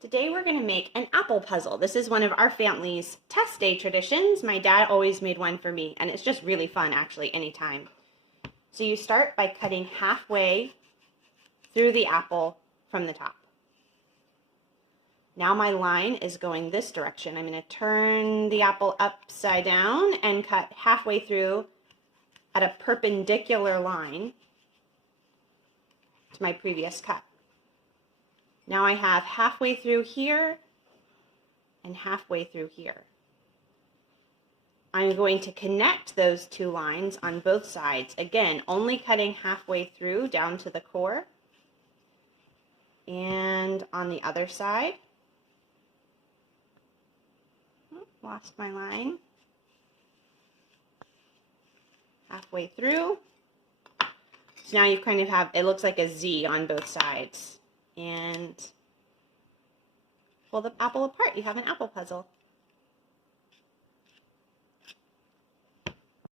Today we're going to make an apple puzzle. This is one of our family's test day traditions. My dad always made one for me, and it's just really fun actually anytime. So you start by cutting halfway through the apple from the top. Now my line is going this direction. I'm going to turn the apple upside down and cut halfway through at a perpendicular line to my previous cut. Now I have halfway through here and halfway through here. I'm going to connect those two lines on both sides. Again, only cutting halfway through down to the core. And on the other side, lost my line. Halfway through. So now you kind of have, it looks like a Z on both sides. And pull the apple apart. You have an apple puzzle.